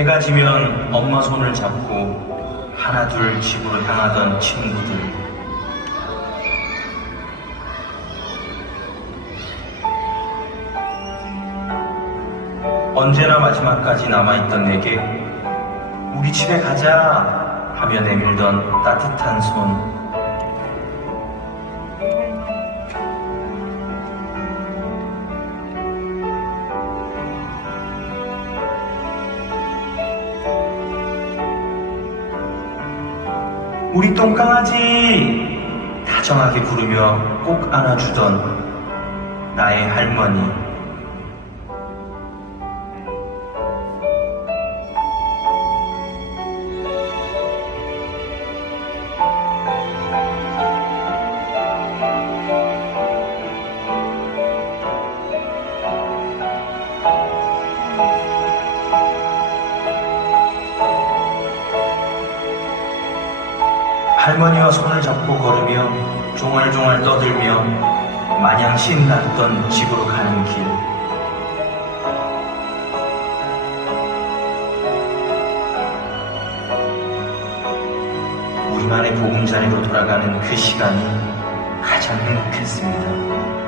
해가 지면 엄마 손을 잡고 하나 둘 집으로 향하던 친구들. 언제나 마지막까지 남아있던 내게 우리 집에 가자 하며 내밀던 따뜻한 손. 우리 똥강아지! 다정하게 부르며 꼭 안아주던 나의 할머니. 할머니와 손을 잡고 걸으며 종알종알 떠들며 마냥 신났던 집으로 가는 길. 우리만의 보금자리로 돌아가는 그 시간이 가장 행복했습니다.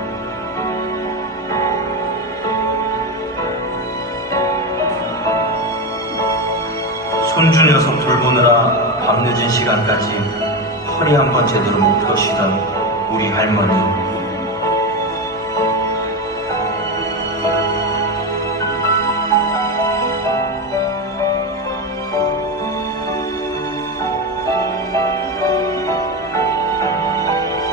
손주 녀석 돌보느라 밤늦은 시간까지 허리 한 번 제대로 못 펴시던 우리 할머니.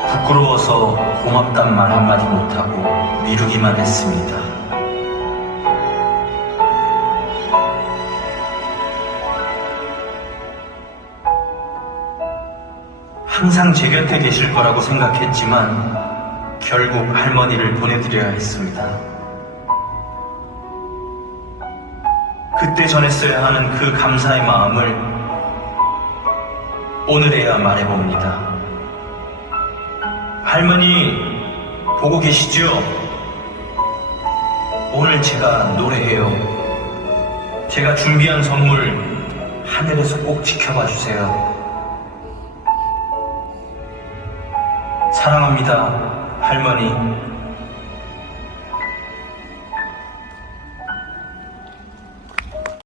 부끄러워서 고맙단 말 한마디 못하고 미루기만 했습니다. 항상 제 곁에 계실 거라고 생각했지만 결국 할머니를 보내드려야 했습니다. 그때 전했어야 하는 그 감사의 마음을 오늘에야 말해봅니다. 할머니, 보고 계시죠? 오늘 제가 노래해요. 제가 준비한 선물 하늘에서 꼭 지켜봐 주세요. 사랑합니다, 할머니.